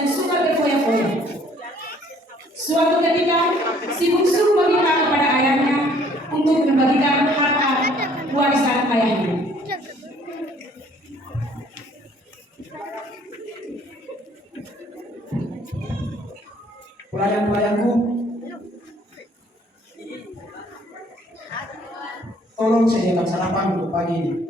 dan suka berfoya-foya. Suatu ketika, si bungsu meminta kepada ayahnya untuk membagikan harta warisan ayahnya. Pelayan-pelayanku, tolong sediakan sarapan untuk pagi ini.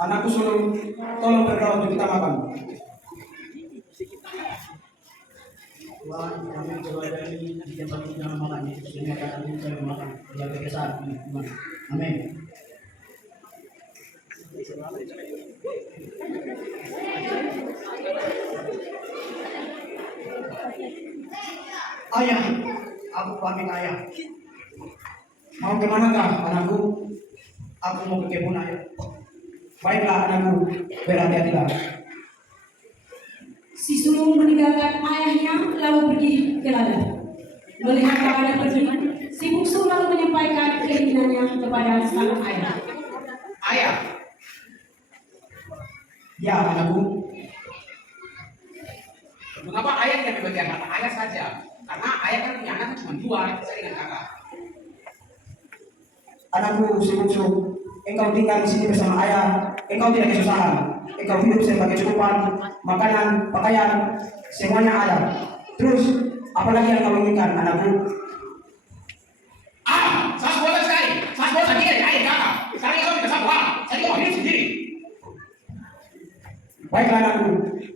Anakku sulung, tolong berdoa untuk kita makan. Tuhan, kami berdoa dari di tempat kita makan, sehingga kami bisa makan jaga kesehatan. Amin. Ayah, aku pamit ayah. Mau kemana kah anakku? Aku mau ke kebun ayah. Baiklah anakku, berhati-hatilah. Si sulung meninggalkan ayahnya lalu pergi ke ladang. Melihat kawannya pergi, si bungsu lalu menyampaikan keinginannya kepada sang ayah. Ayah. Ya anakku. Mengapa ayah tidak membagikan harta ayah saja? Karena ayah kan punya anak cuma 2, saya dengan kakak. Anakku si bungsu, engkau tinggal di sini bersama ayah, engkau tidak kesusahan. Engkau hidup sebagai kecukupan, makanan, pakaian, semuanya ada. Terus, apalagi yang kau inginkan, anakku? Saya bosan sekali. Saya bosan tinggal di ayah kakak. Sekarang saya minta satu hal, saya mau hidup sendiri. Baiklah anakku,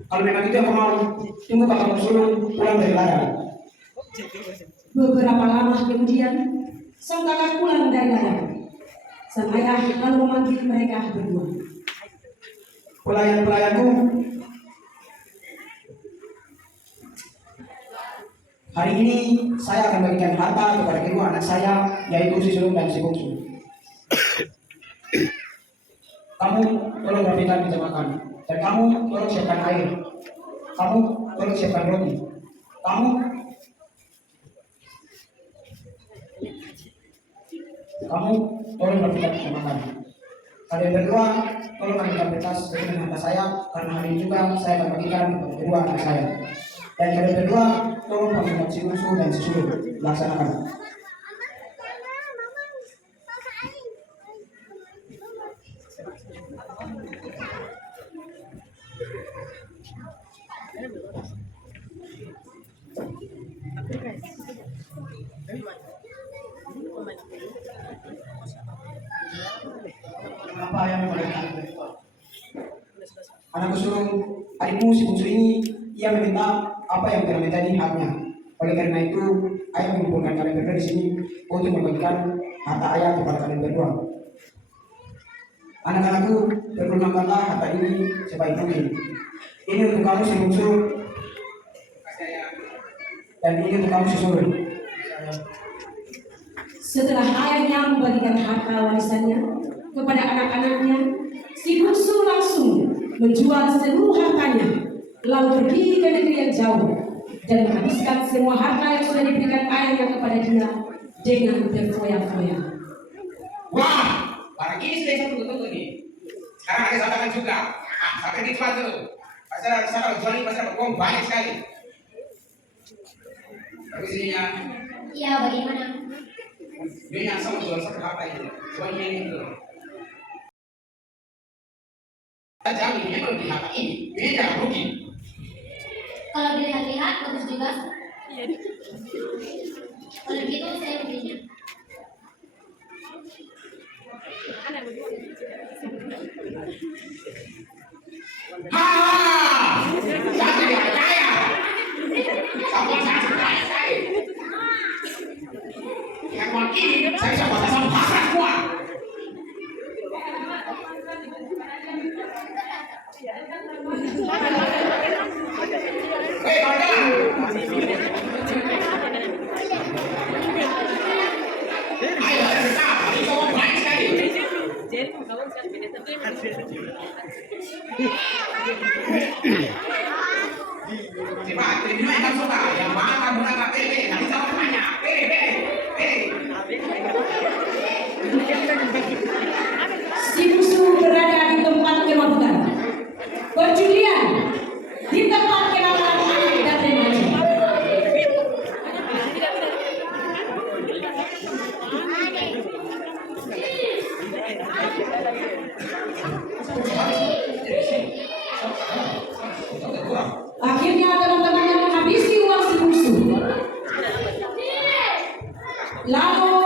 kalau memang itu yang kau mau, tunggu kakakmu sulung pulang dari ladang. Beberapa lama kemudian, sang kakak pulang dari ladang. Sang ayah lalu memanggil mereka berdua. Pelayan-pelayanku, hari ini saya akan bagikan harta kepada kedua anak saya, yaitu si sulung dan si bungsu. Kamu tolong rapikan meja makan, dan kamu tolong siapkan air. Kamu tolong siapkan roti. Kamu tolong rapikan meja makan. Kalian berdua tolong ambilkan kertas dengan harta saya, karena hari ini juga saya akan bagikan kepada kedua anak saya. Dan kalian berdua tolong panggilkan si bungsu dan si sulung. Laksanakan. Kenapa ayah memberikan berdoa? Anakku sulung, adikmu si bungsu ini, ia meminta apa yang telah menjadi haknya. Oleh karena itu, ayah mengumpulkan kalian berdua di sini untuk membagikan harta ayah kepada kalian berdua. Anak-anakku, pergunakanlah harta ini sebaik mungkin. Ini untuk kamu si bungsu, dan ini untuk kamu si sulung. Setelah ayahnya membagikan harta warisannya kepada anak-anaknya, si bungsu langsung menjual seluruh hartanya, lalu pergi ke negeri yang jauh dan menghabiskan semua harta yang sudah diberikan ayahnya kepada dia dengan berfoya-foya. Wah, barang ini sudah satu betul nih. Sekarang ada sasaran juga. Sampai di tempat itu. Pasar jual ini pasar berkong banyak sekali. Tapi sininya. Iya, bagaimana? Dia yang sama jual satu harta ini. Jual ini itu. Saya jamin memang di harta ini beda rugi. Kalau dilihat-lihat bagus juga. Kalau begitu saya belinya. Saya tidak percaya. Sama saya percaya sekali. Yang uang ini saya bisa pasang sama pasar semua. Hei, kawan-kawan. Ayo, kita Coba, terima yang kamu suka. Yang mana kamu nak pilih? Nanti sama temannya. Pilih. Si musuh berada di tempat kemabukan. Perjudian di tempat kenakalan anak dan remaja. Akhirnya teman-teman yang menghabisi uang si musuh. Lalu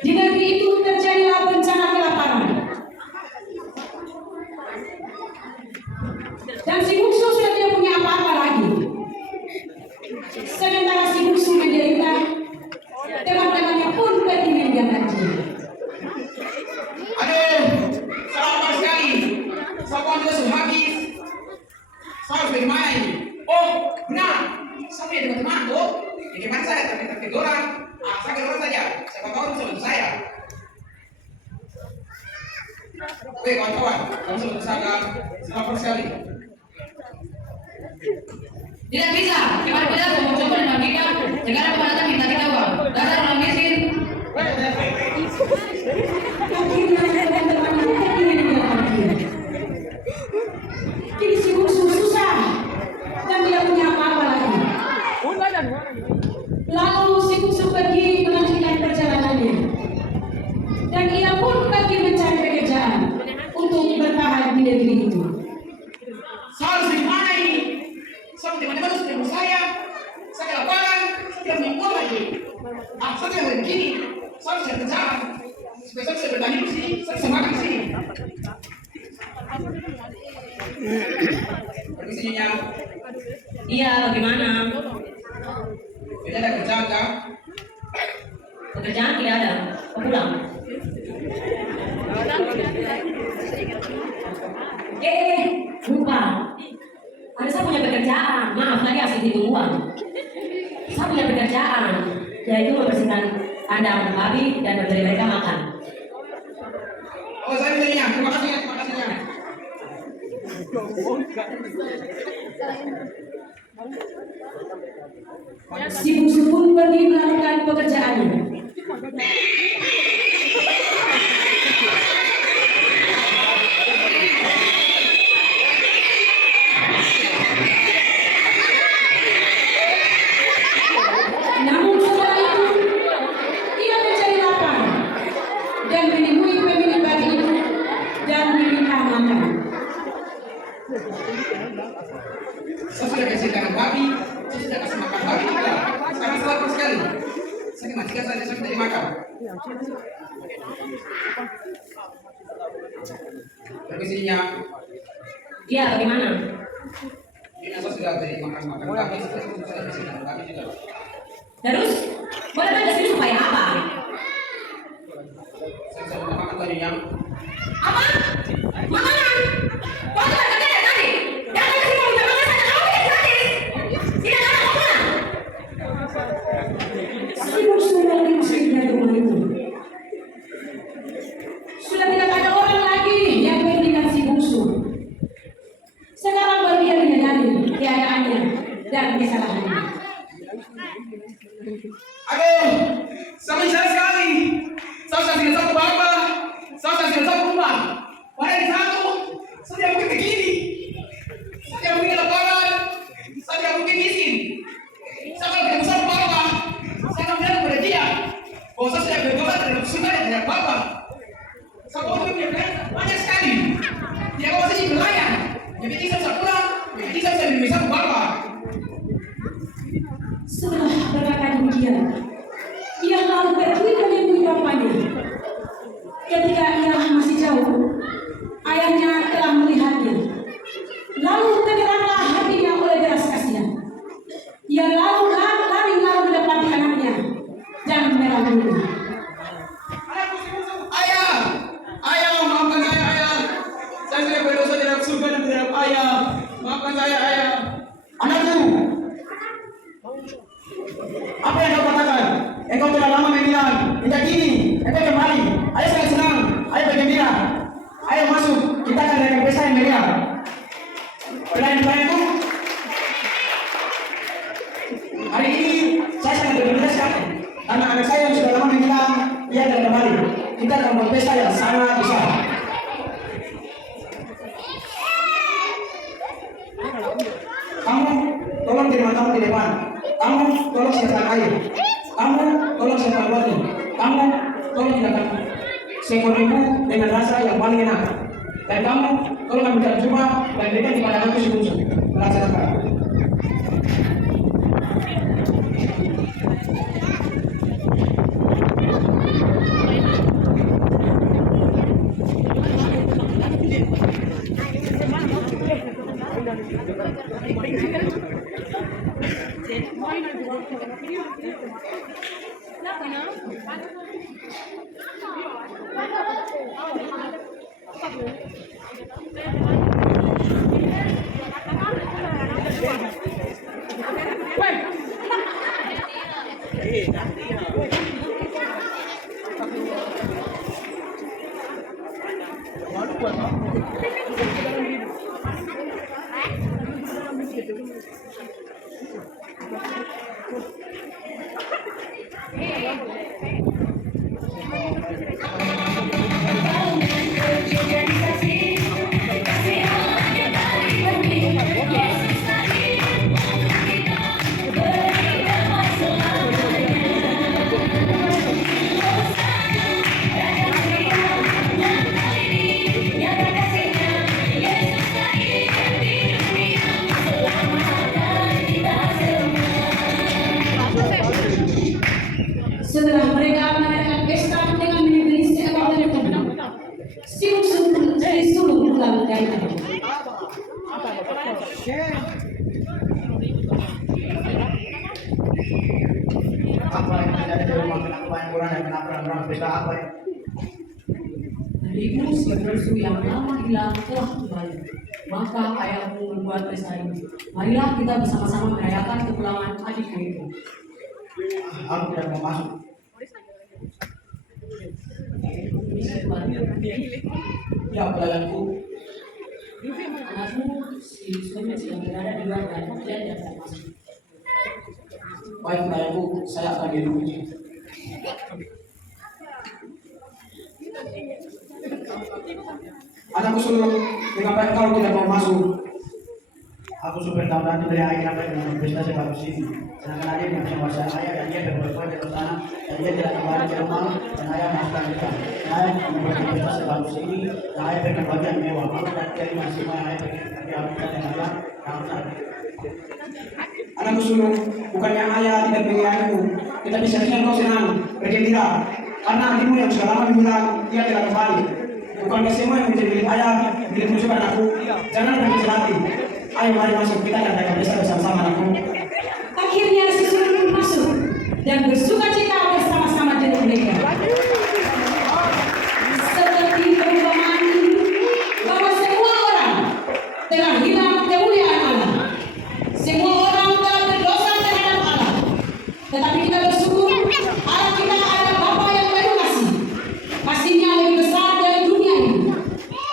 di negeri itu terjadilah bencana kelaparan. Dan si bungsu sudah tidak punya apa-apa lagi. Sementara si bungsu menderita, teman-temannya pun pergi meninggalkan dia. Aduh, salah sekali. Siapa juga sudah habis. Saya harus bagaimana ini? Oh, benar. Saya punya teman-teman tuh. Bagaimana saya terkait orang? Saya ke orang saja. Siapa tahu bisa bantu saya. Oke, kawan-kawan, kamu sudah berusaha sangat sekali. Tidak bisa, kita mencoba dan membagikan negara kepadatan minta kita uang. Dasar orang miskin. Akhirnya teman-temannya pergi meninggalkan dia. Kini si bungsu susah dan tidak punya apa-apa lagi. Lalu si bungsu pergi melanjutkan perjalanannya. Dan ia pun pergi mencari pekerjaan untuk bertahan di negeri itu. Saya harus bagaimana ini? Saya teman-teman sudah berusaha saya. Saya kelaparan. Saya tidak punya uang lagi. Saya tidak boleh begini. Saya harus cari kerjaan. Supaya saya bisa bertani di sini. Saya bisa makan di sini. Pergi sininya. Iya, bagaimana? Tidak ada kerjaan kah? Pekerjaan tidak ada. Kau pulang. Lupa. Ada saya punya pekerjaan. Maaf, tadi asik hitung uang. Saya punya pekerjaan, yaitu membersihkan kandang babi dan memberi mereka makan. Oh, saya minta. Terima kasih ya. Si bungsu pun pergi melakukan pekerjaannya. Namun setelah itu, ia menjadi lapar dan menemui pemilik babi itu dan meminta makan. Saya sudah kasih kandang babi. Saya sudah kasih makan babi juga. Sekarang saya lapar sekali. Saya matikan saja, saya minta dimakan. Pergi sininya. Iya, bagaimana? Ini saya sudah beri makan babi. Saya kasih kandang babi juga. Terus, boleh ke sini supaya apa? Saya bisa makan tadinya. Apa? Makanan? Kau tuh ada kerja tadi? Jangan ke sini minta makan saja, kamu tidak gratis. Tidak ada apa-apa. Si bungsu mengusir dari rumah itu. Sudah tidak ada orang lagi yang mengingat si bungsu. Sekarang baru dia menyadari keadaannya dan kesalahannya. Aduh, saya mencari sekali. Saya sudah tidak satu apa. Saya sudah tidak satu rumah. Padahal di satu, saya tidak mungkin begini. Saya tidak mungkin kelaparan. Saya tidak mungkin miskin. Saya kalau tidak besar apa, saya akan bilang kepada dia bahwa saya sudah berdoa terhadap surga dan terhadap Bapa. Saya mau punya banyak sekali. Dia mau saya jadi pelayan. Yang penting saya bisa pulang. Yang penting saya bisa minum sama Bapa. Setelah berkata demikian, ia lalu pergi menemui bapaknya. Ketika ia masih jauh, ayahnya telah melihatnya. Lalu tergeraklah hatinya oleh deras kasihan. Ia lalu lari mendapati anaknya dan merangkulnya. Ayah, maafkan saya, ayah. Saya sudah berdosa terhadap surga dan terhadap ayah. Maafkan saya, ayah. Anakku, apa yang kau katakan? Engkau telah lama menghilang. Hingga kini, engkau kembali. Ayah sangat senang. Ayah bergembira. kita akan membuat pesta yang sangat besar. Kamu tolong terima tamu di depan. Kamu tolong siapkan air. Kamu tolong siapkan roti. Kamu tolong hidangkan seekor ibu dengan rasa yang paling enak. Dan kamu tolong ambil terjemah dan berikan kepada anakku si bungsu. Melaksanakan. Setelah mereka mengadakan pesta dengan menyembelih seekor lembu, si bungsu disuruh pulang dari tempat. Apa yang terjadi di rumah? Kenapa yang kurang dan kenapa orang pesta apa ya? Adikmu si bungsu yang lama hilang telah kembali. Maka ayahmu membuat pesta ini. Marilah kita bersama-sama merayakan kepulangan adikmu itu. Aku tidak mau masuk. Ya pelayanku, Anakmu si suami sedang berada di luar dan dia tidak masuk. baik pelayanku, saya akan dirugi. Anakku suruh, mengapa engkau tidak mau masuk? Aku super tahu nanti dari ayah apa yang pesta sebaru sini. Sedangkan ayah yang bersama saya ayah dan dia berbuat di sana dan dia tidak kembali ke rumah dan ayah masukkan kita. Ayah membuat pesta sebaru sini dan ayah berikan bagian mewah. Aku dan dari masih semua ayah berikan tapi aku dan ayah kamu. Anakku suruh, bukannya ayah tidak menyayangimu, tetapi seharusnya kau senang, bergembira, karena adikmu yang sudah lama bilang dia tidak kembali. Bukankah semua yang menjadi milik ayah, milik musuh anakku? Jangan berkecil hati. Ayo mari masuk, kita akan adakan pesta bersama-sama anakku. Akhirnya si suami masuk dan bersuka cita bersama-sama dengan mereka. Seperti perumpamaan ini bahwa semua orang telah hilang kemuliaan Allah. Semua orang telah berdosa terhadap Allah. Tetapi kita bersyukur Allah kita ada Bapa yang penuh kasih. Kasihnya lebih besar dari dunia ini,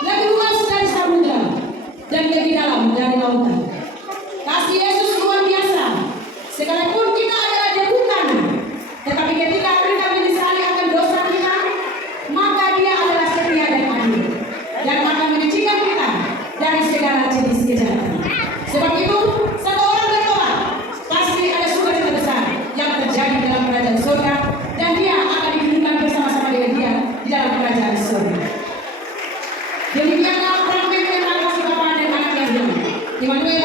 lebih luas dari samudra dan lebih dalam dari lautan. Kasih Yesus luar biasa. Sekalipun kita adalah debutan, tetapi ketika kita menyesali akan dosa kita, maka Dia adalah setia dan adil dan akan menyucikan kita dari segala jenis kejahatan. Sebab itu, satu orang bertobat, pasti ada sukacita besar yang terjadi dalam kerajaan surga, dan dia akan dihidupkan bersama-sama dengan Dia di dalam kerajaan surga. Demikianlah fragmen tentang kasih Bapa dan Anak yang hidup. Immanuel